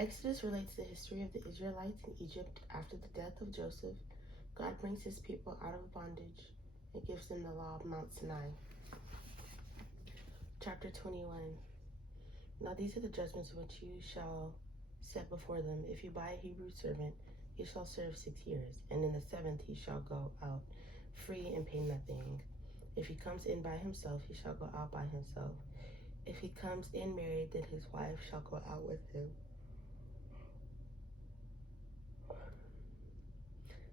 Exodus relates the history of the Israelites in Egypt after the death of Joseph. God brings his people out of bondage and gives them the law of Mount Sinai. Chapter 21. Now these are the judgments which you shall set before them. If you buy a Hebrew servant, he shall serve 6 years, and in the 7th he shall go out free and pay nothing. If he comes in by himself, he shall go out by himself. If he comes in married, then his wife shall go out with him.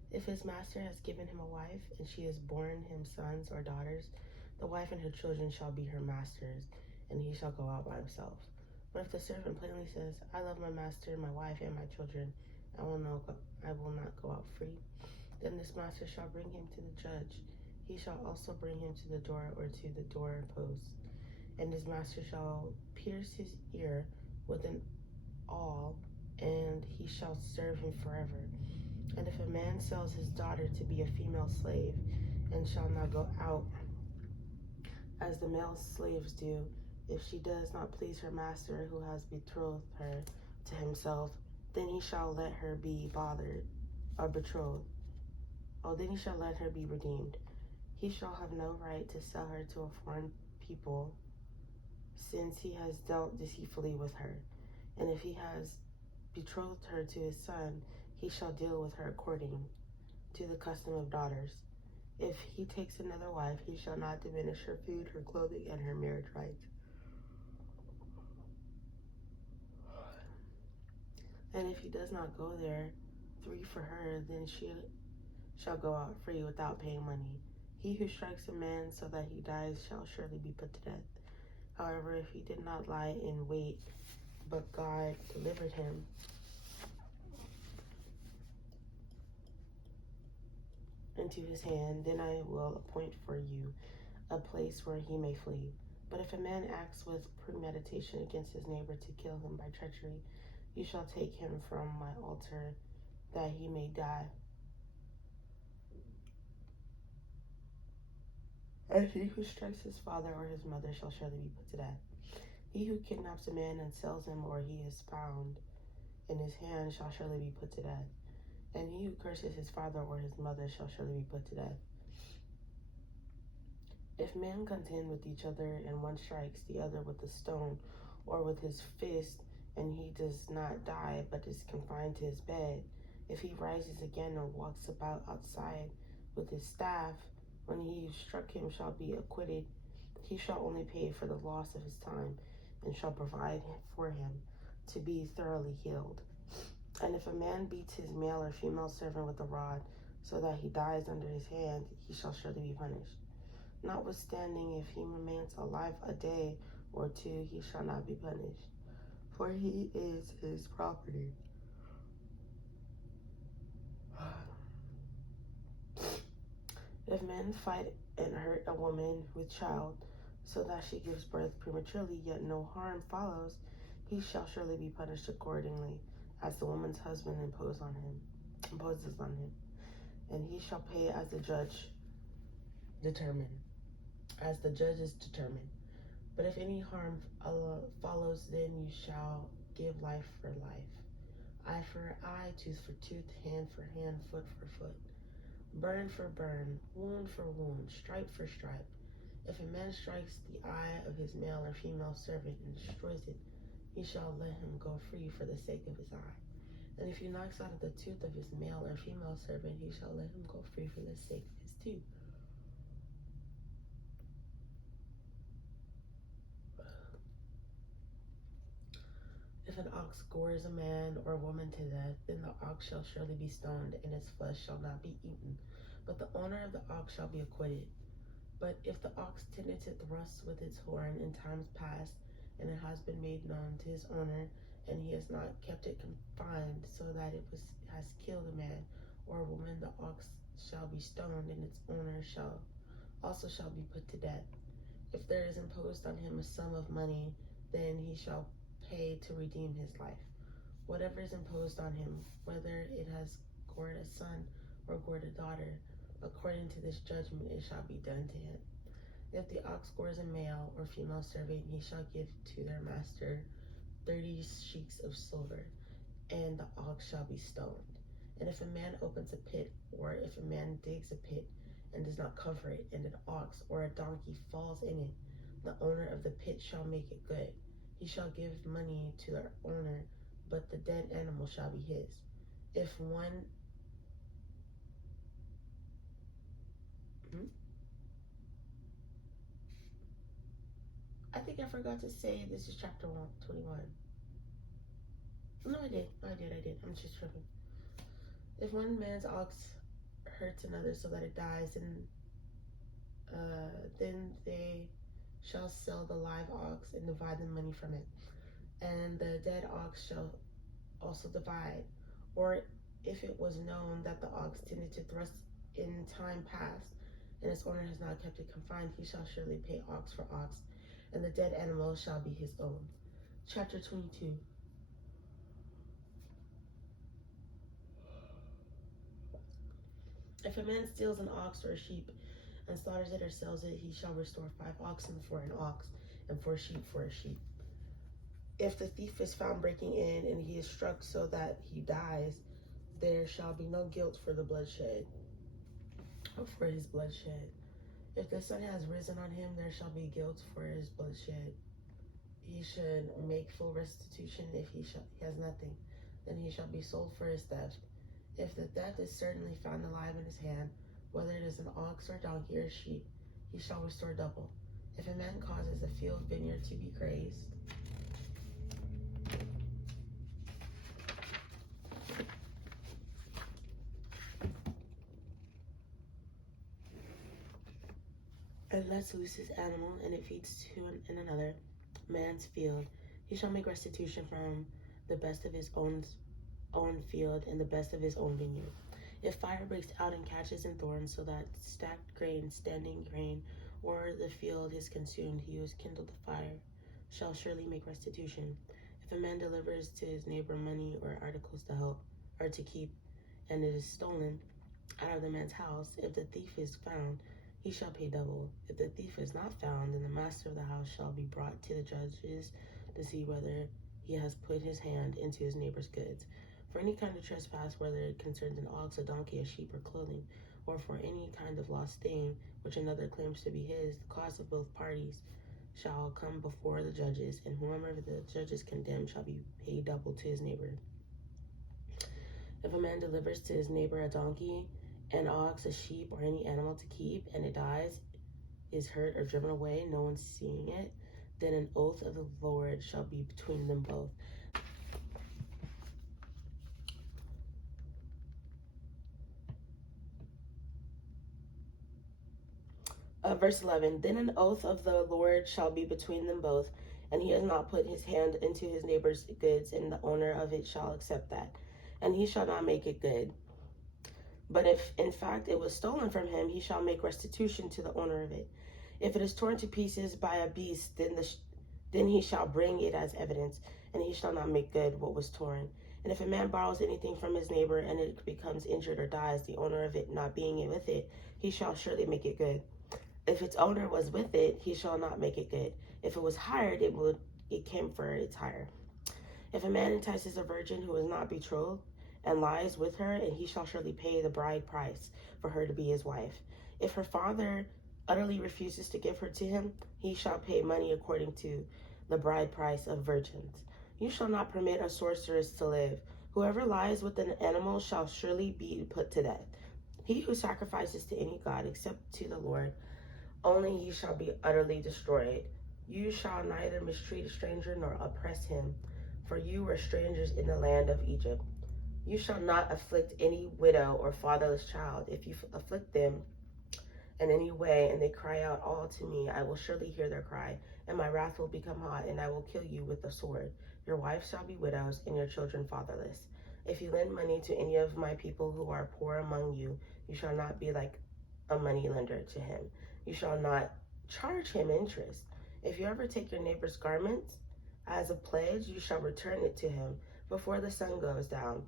If his master has given him a wife, and she has borne him sons or daughters, the wife and her children shall be her master's, and he shall go out by himself. But if the servant plainly says, I love my master, my wife, and my children, I will not go out free, then this master shall bring him to the judge. He shall also bring him to the door or to the door post, and his master shall pierce his ear with an awl, and he shall serve him forever. And if a man sells his daughter to be a female slave, and shall not go out as the male slaves do, if she does not please her master who has betrothed her to himself, then he shall let her be betrothed. Then he shall let her be redeemed. He shall have no right to sell her to a foreign people, since he has dealt deceitfully with her. And if he has betrothed her to his son, he shall deal with her according to the custom of daughters. If he takes another wife, he shall not diminish her food, her clothing, and her marriage rights. And if he does not go there 3 for her, then she shall go out free without paying money. He who strikes a man so that he dies shall surely be put to death. However, if he did not lie in wait, but God delivered him into his hand, then I will appoint for you a place where he may flee. But if a man acts with premeditation against his neighbor to kill him by treachery, you shall take him from my altar, that he may die. And he who strikes his father or his mother shall surely be put to death. He who kidnaps a man and sells him, or he is found in his hand, shall surely be put to death. And he who curses his father or his mother shall surely be put to death. If men contend with each other, and one strikes the other with a stone or with his fist, and he does not die, but is confined to his bed, if he rises again and walks about outside with his staff, when he struck him shall be acquitted. He shall only pay for the loss of his time, and shall provide for him to be thoroughly healed. And if a man beats his male or female servant with a rod, so that he dies under his hand, he shall surely be punished. Notwithstanding, if he remains alive a day or 2, he shall not be punished, for he is his property. If men fight and hurt a woman with child, so that she gives birth prematurely, yet no harm follows, he shall surely be punished accordingly, as the woman's husband imposes on him, and he shall pay as the judges determine. But if any harm follows, then you shall give life for life, eye for eye, tooth for tooth, hand for hand, foot for foot, burn for burn, wound for wound, stripe for stripe. If a man strikes the eye of his male or female servant and destroys it, he shall let him go free for the sake of his eye. And if he knocks out the tooth of his male or female servant, he shall let him go free for the sake of his tooth. If an ox gores a man or a woman to death, then the ox shall surely be stoned, and its flesh shall not be eaten, but the owner of the ox shall be acquitted. But if the ox tended to thrust with its horn in times past, and it has been made known to his owner, and he has not kept it confined, so that has killed a man or a woman, the ox shall be stoned, and its owner shall be put to death. If there is imposed on him a sum of money, then he shall pay to redeem his life. Whatever is imposed on him, whether it has gored a son or gored a daughter, according to this judgment it shall be done to him. If the ox gores a male or female servant, he shall give to their master 30 sheets of silver. and the ox shall be stoned. And if a man opens a pit, or if a man digs a pit and does not cover it, and an ox or a donkey falls in it, the owner of the pit shall make it good. He shall give money to the owner, but the dead animal shall be his. If one I think I forgot to say this is chapter 21. No, I did. I'm just tripping. If one man's ox hurts another so that it dies, then they shall sell the live ox and divide the money from it. And the dead ox shall also divide. Or if it was known that the ox tended to thrust in time past, and its owner has not kept it confined, he shall surely pay ox for ox, and the dead animal shall be his own. Chapter 22. If a man steals an ox or a sheep and slaughters it or sells it, he shall restore 5 oxen for an ox, and 4 sheep for a sheep. If the thief is found breaking in and he is struck so that he dies, there shall be no guilt for the bloodshed, or for his bloodshed. If the sun has risen on him, there shall be guilt for his bloodshed. He should make full restitution. If he has nothing, then he shall be sold for his theft. If the theft is certainly found alive in his hand, whether it is an ox or donkey or sheep, he shall restore double. If a man causes a field vineyard to be grazed, and lets loose his animal, and it feeds in another man's field, he shall make restitution from the best of his own field and the best of his own vineyard. If fire breaks out and catches in thorns, so that stacked grain, standing grain, or the field is consumed, he who has kindled the fire shall surely make restitution. If a man delivers to his neighbor money or articles to help or to keep, and it is stolen out of the man's house, if the thief is found, he shall pay double. If the thief is not found, then the master of the house shall be brought to the judges to see whether he has put his hand into his neighbor's goods. For any kind of trespass, whether it concerns an ox, a donkey, a sheep, or clothing, or for any kind of lost thing which another claims to be his, the cause of both parties shall come before the judges, and whoever the judges condemn shall be paid double to his neighbor. If a man delivers to his neighbor a donkey, an ox, a sheep, or any animal to keep, and it dies, is hurt, or driven away, no one seeing it, then an oath of the Lord shall be between them both. Verse 11, then an oath of the Lord shall be between them both, and he has not put his hand into his neighbor's goods, and the owner of it shall accept that, and he shall not make it good. But if in fact it was stolen from him, he shall make restitution to the owner of it. If it is torn to pieces by a beast, then he shall bring it as evidence, and he shall not make good what was torn. And if a man borrows anything from his neighbor, and it becomes injured or dies, the owner of it not being with it, he shall surely make it good. If its owner was with it, he shall not make it good. If it was hired, it came for its hire. If a man entices a virgin who is not betrothed, and lies with her, and he shall surely pay the bride price for her to be his wife. If her father utterly refuses to give her to him, he shall pay money according to the bride price of virgins. You shall not permit a sorceress to live. Whoever lies with an animal shall surely be put to death. He who sacrifices to any god except to the Lord, only he shall be utterly destroyed. You shall neither mistreat a stranger nor oppress him, for you were strangers in the land of Egypt. You shall not afflict any widow or fatherless child. If you afflict them in any way, and they cry out all to me, I will surely hear their cry, and my wrath will become hot, and I will kill you with the sword. Your wives shall be widows, and your children fatherless. If you lend money to any of my people who are poor among you, you shall not be like a money lender to him. You shall not charge him interest. If you ever take your neighbor's garment as a pledge, you shall return it to him before the sun goes down.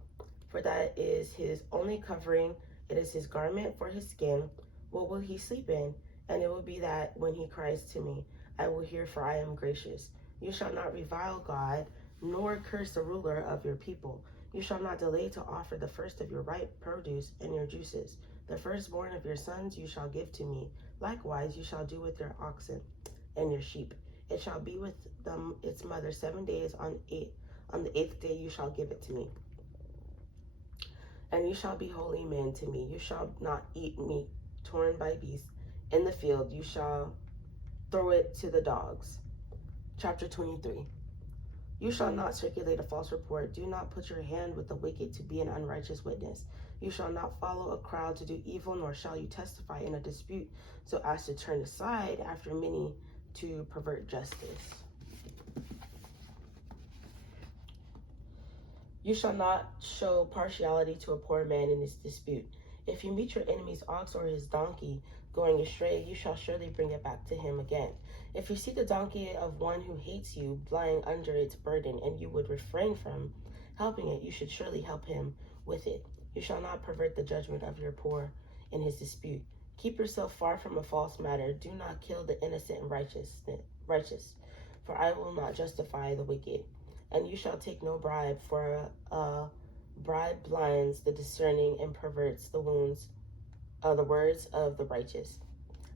For that is his only covering, it is his garment for his skin. What will he sleep in? And it will be that when he cries to me, I will hear, for I am gracious. You shall not revile God, nor curse the ruler of your people. You shall not delay to offer the first of your ripe produce and your juices. The firstborn of your sons you shall give to me. Likewise you shall do with your oxen and your sheep. It shall be with its mother 7 days. On the 8th day you shall give it to me. And you shall be holy men to me. You shall not eat meat torn by beasts in the field. You shall throw it to the dogs. Chapter 23. You shall not circulate a false report. Do not put your hand with the wicked to be an unrighteous witness. You shall not follow a crowd to do evil, nor shall you testify in a dispute so as to turn aside after many to pervert justice. You shall not show partiality to a poor man in his dispute. If you meet your enemy's ox or his donkey going astray, you shall surely bring it back to him again. If you see the donkey of one who hates you lying under its burden, and you would refrain from helping it, you should surely help him with it. You shall not pervert the judgment of your poor in his dispute. Keep yourself far from a false matter. Do not kill the innocent and righteous, for I will not justify the wicked. And you shall take no bribe, for a bribe blinds the discerning and perverts the words of the righteous.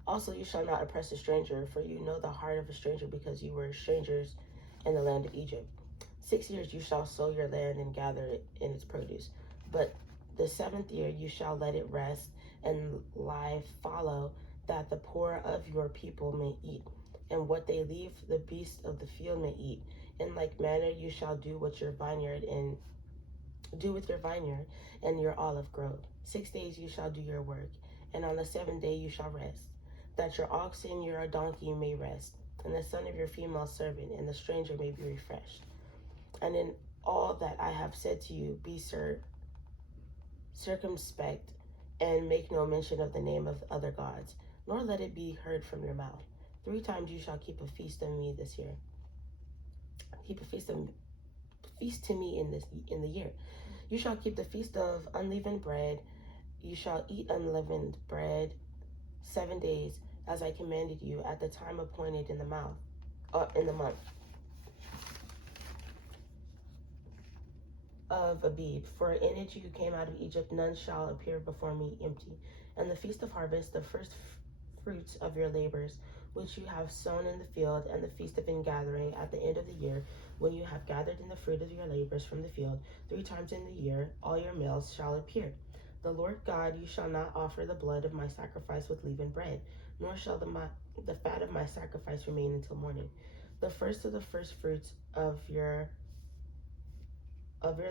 Also, you shall not oppress a stranger, for you know the heart of a stranger, because you were strangers in the land of Egypt. 6 years you shall sow your land and gather it in its produce. But the 7th year you shall let it rest, and live fallow, that the poor of your people may eat, and what they leave the beasts of the field may eat. In like manner you shall do with your vineyard and your olive grove. 6 days you shall do your work, and on the 7th day you shall rest, that your oxen, your donkey may rest, and the son of your female servant, and the stranger may be refreshed. And in all that I have said to you, be circumspect, and make no mention of the name of other gods, nor let it be heard from your mouth. 3 times you shall keep a feast of me this year. Keep a feast to me in the year. You shall keep the feast of unleavened bread. You shall eat unleavened bread 7 days, as I commanded you, at the time appointed in the month of Abib. For in it you came out of Egypt. None shall appear before me empty. And the feast of harvest, the first fruits of your labors, which you have sown in the field, and the feast of ingathering at the end of the year, when you have gathered in the fruit of your labors from the field. 3 times in the year all your males shall appear. The Lord God, you shall not offer the blood of my sacrifice with leavened bread, nor shall the fat of my sacrifice remain until morning. The first of the first fruits of your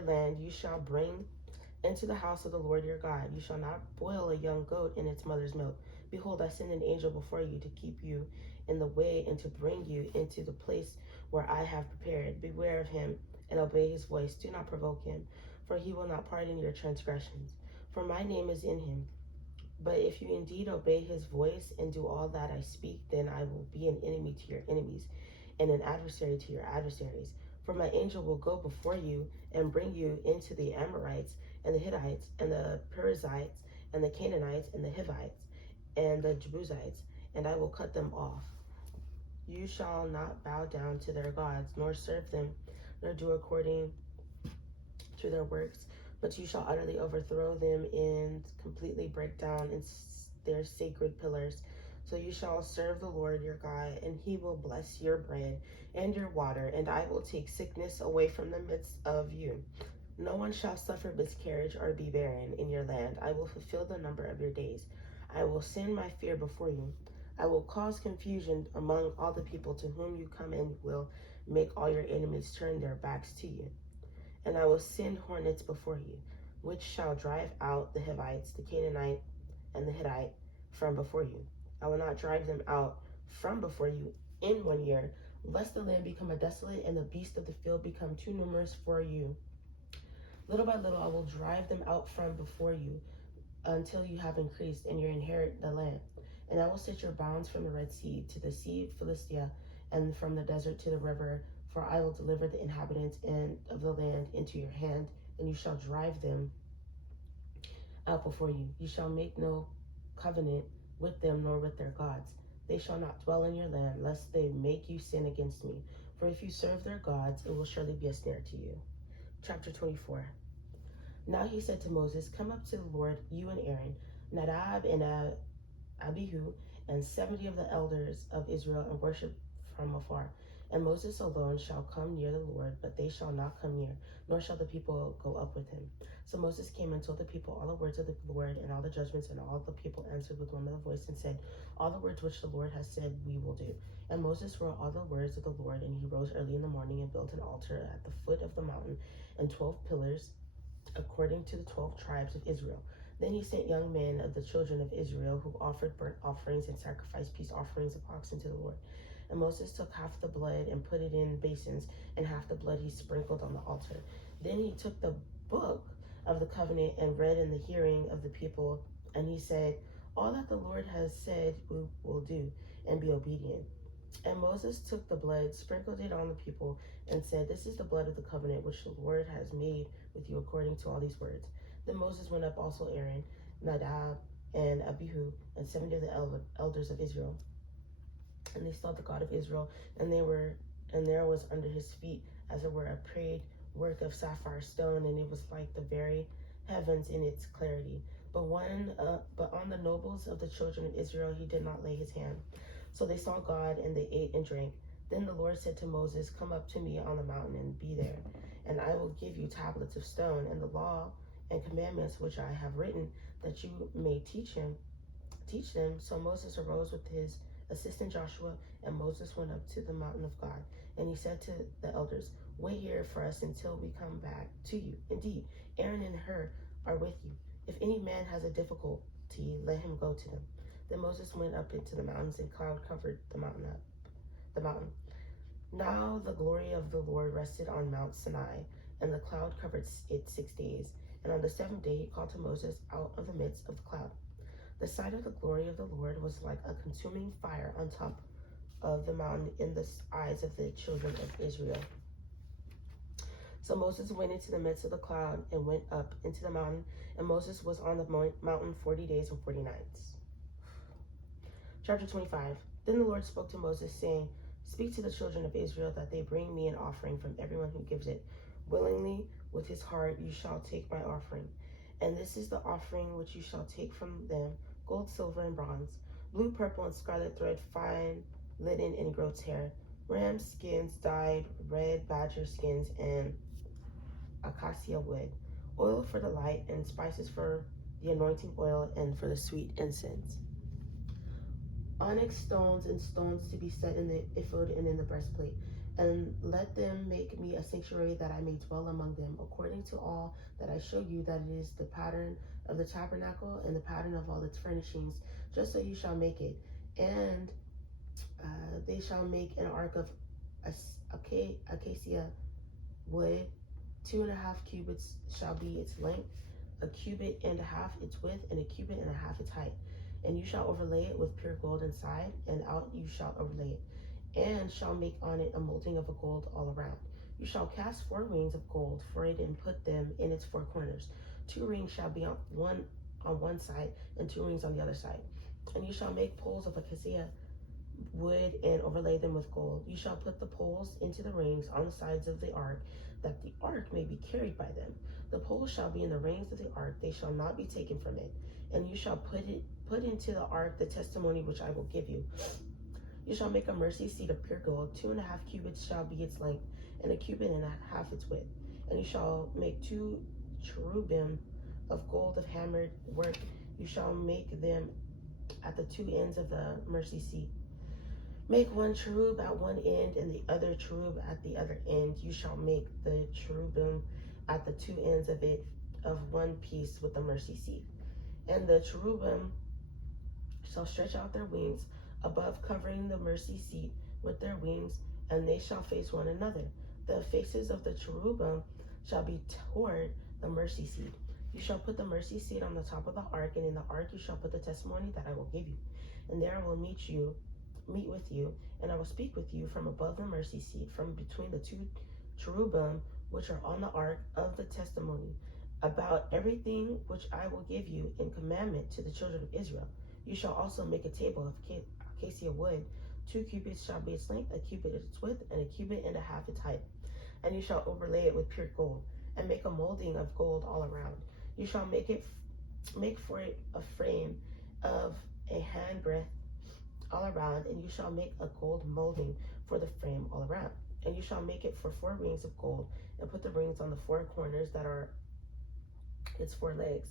land you shall bring into the house of the Lord your God. You shall not boil a young goat in its mother's milk. Behold, I send an angel before you to keep you in the way and to bring you into the place where I have prepared. Beware of him and obey his voice. Do not provoke him, for he will not pardon your transgressions. For my name is in him. But if you indeed obey his voice and do all that I speak, then I will be an enemy to your enemies and an adversary to your adversaries. For my angel will go before you and bring you into the Amorites and the Hittites and the Perizzites and the Canaanites and the Hivites and the Jebusites, and I will cut them off. You shall not bow down to their gods, nor serve them, nor do according to their works, but you shall utterly overthrow them and completely break down their sacred pillars. So you shall serve the Lord your God, and he will bless your bread and your water, and I will take sickness away from the midst of you. No one shall suffer miscarriage or be barren in your land. I will fulfill the number of your days. I will send my fear before you. I will cause confusion among all the people to whom you come, and will make all your enemies turn their backs to you. And I will send hornets before you, which shall drive out the Hivites, the Canaanite, and the Hittite from before you. I will not drive them out from before you in 1 year, lest the land become a desolate and the beasts of the field become too numerous for you. Little by little I will drive them out from before you, until you have increased and you inherit the land. And I will set your bounds from the Red Sea to the Sea of Philistia, and from the desert to the river, for I will deliver the inhabitants of the land into your hand, and you shall drive them out before you. You shall make no covenant with them, nor with their gods. They shall not dwell in your land, lest they make you sin against me. For if you serve their gods, it will surely be a snare to you. Chapter 24. Now he said to Moses, come up to the Lord, you and Aaron, Nadab and Abihu, and 70 of the elders of Israel, and worship from afar. And Moses alone shall come near the Lord, but they shall not come near, nor shall the people go up with him. So Moses came and told the people all the words of the Lord and all the judgments, and all the people answered with one voice and said, all the words which the Lord has said we will do. And Moses wrote all the words of the Lord, and he rose early in the morning and built an altar at the foot of the mountain, and 12 pillars according to the 12 tribes of Israel. Then he sent young men of the children of Israel who offered burnt offerings and sacrificed peace offerings of oxen to the Lord. And Moses took half the blood and put it in basins, and half the blood he sprinkled on the altar. Then he took the book of the covenant and read in the hearing of the people, and he said, all that the Lord has said we will do, and be obedient. And Moses took the blood, sprinkled it on the people, and said, this is the blood of the covenant which the Lord has made with you according to all these words. Then Moses went up, also Aaron, Nadab, and Abihu, and 70 of the elders of Israel. And they saw the God of Israel, and there was under his feet, as it were, a prayed work of sapphire stone, and it was like the very heavens in its clarity. But on the nobles of the children of Israel he did not lay his hand. So they saw God, and they ate and drank. Then the Lord said to Moses, come up to me on the mountain and be there, and I will give you tablets of stone, and the law and commandments which I have written, that you may teach them. So Moses arose with his assistant Joshua, and Moses went up to the mountain of God. And he said to the elders, wait here for us until we come back to you. Indeed, Aaron and Hur are with you. If any man has a difficulty, let him go to them. Then Moses went up into the mountains, and cloud covered the mountain. Now the glory of the Lord rested on Mount Sinai, and the cloud covered it 6 days. And on the 7th day he called to Moses out of the midst of the cloud. The sight of the glory of the Lord was like a consuming fire on top of the mountain in the eyes of the children of Israel. So Moses went into the midst of the cloud and went up into the mountain, and Moses was on the mountain 40 days and 40 nights. Chapter 25. Then the Lord spoke to Moses, saying, speak to the children of Israel that they bring me an offering from everyone who gives it. Willingly, with his heart, you shall take my offering. And this is the offering which you shall take from them: gold, silver, and bronze, blue, purple, and scarlet thread, fine linen, and goat's hair, ram skins dyed red, badger skins, and acacia wood, oil for the light, and spices for the anointing oil and for the sweet incense, onyx stones and stones to be set in the ephod and in the breastplate. And let them make me a sanctuary that I may dwell among them, according to all that I show you, that it is the pattern of the tabernacle and the pattern of all its furnishings, just so you shall make it. And they shall make an ark of acacia wood. 2.5 cubits shall be its length, 1.5 cubits its width, and 1.5 cubits its height. And you shall overlay it with pure gold inside, and out you shall overlay it, and shall make on it a molding of gold all around. You shall cast 4 rings of gold for it, and put them in its 4 corners. 2 rings shall be on one side, and 2 rings on the other side. And you shall make poles of acacia wood, and overlay them with gold. You shall put the poles into the rings on the sides of the ark, that the ark may be carried by them. The poles shall be in the rings of the ark, they shall not be taken from it. And you shall put into the ark the testimony which I will give you. You shall make a mercy seat of pure gold. 2.5 cubits shall be its length, and 1.5 cubits its width. And you shall make 2 cherubim of gold of hammered work. You shall make them at the 2 ends of the mercy seat. Make 1 cherub at one end, and the other cherub at the other end. You shall make the cherubim at the 2 ends of it of one piece with the mercy seat. And the cherubim shall stretch out their wings above, covering the mercy seat with their wings, and they shall face one another. The faces of the cherubim shall be toward the mercy seat. You shall put the mercy seat on the top of the ark, and in the ark you shall put the testimony that I will give you. And there I will meet with you, and I will speak with you from above the mercy seat, from between the 2 cherubim which are on the ark of the testimony, about everything which I will give you in commandment to the children of Israel. You shall also make a table of acacia wood. 2 cubits shall be its length, 1 cubit its width, and 1.5 cubits its height. And you shall overlay it with pure gold. and make a molding of gold all around. You shall make for it a frame of a handbreadth all around, and you shall make a gold molding for the frame all around. And you shall make it for 4 rings of gold, and put the rings on the 4 corners that are its 4 legs.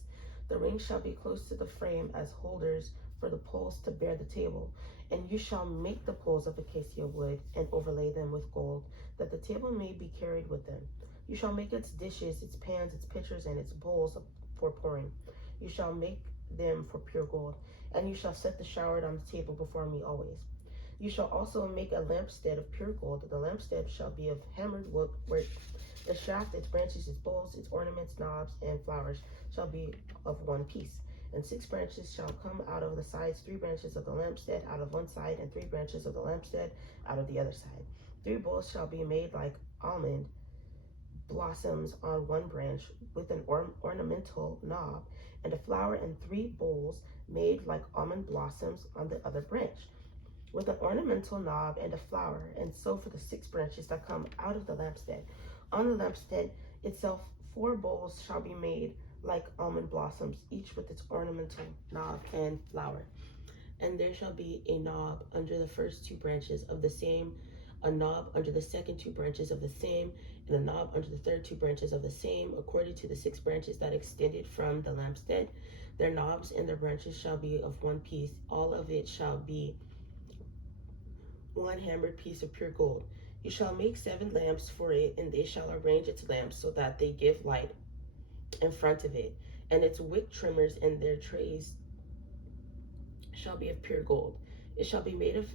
The rings shall be close to the frame as holders for the poles to bear the table. And you shall make the poles of acacia wood, and overlay them with gold, that the table may be carried with them. You shall make its dishes, its pans, its pitchers, and its bowls for pouring. You shall make them for pure gold, and you shall set the shower on the table before me always. You shall also make a lampstand of pure gold. The lampstand shall be of hammered work. The shaft, its branches, its bowls, its ornaments, knobs, and flowers shall be of one piece. And 6 branches shall come out of the sides, 3 branches of the lampstand out of one side, and 3 branches of the lampstand out of the other side. 3 bowls shall be made like almond blossoms on one branch, with an ornamental knob, and a flower, and 3 bowls made like almond blossoms on the other branch, with an ornamental knob and a flower. And so for the 6 branches that come out of the lampstand. On the lampstand itself 4 bowls shall be made like almond blossoms, each with its ornamental knob and flower. And there shall be a knob under the first 2 branches of the same, a knob under the second 2 branches of the same, and a knob under the third 2 branches of the same, according to the 6 branches that extended from the lampstand. Their knobs and their branches shall be of one piece. All of it shall be one hammered piece of pure gold. You shall make 7 lamps for it, and they shall arrange its lamps so that they give light in front of it. And its wick trimmers and their trays shall be of pure gold. It shall be made of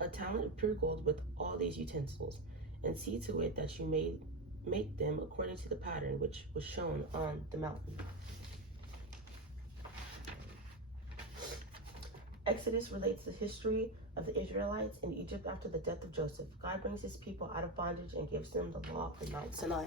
a talent of pure gold with all these utensils. And see to it that you may make them according to the pattern which was shown on the mountain. Exodus relates the history of the Israelites in Egypt after the death of Joseph. God brings his people out of bondage and gives them the law on Mount Sinai.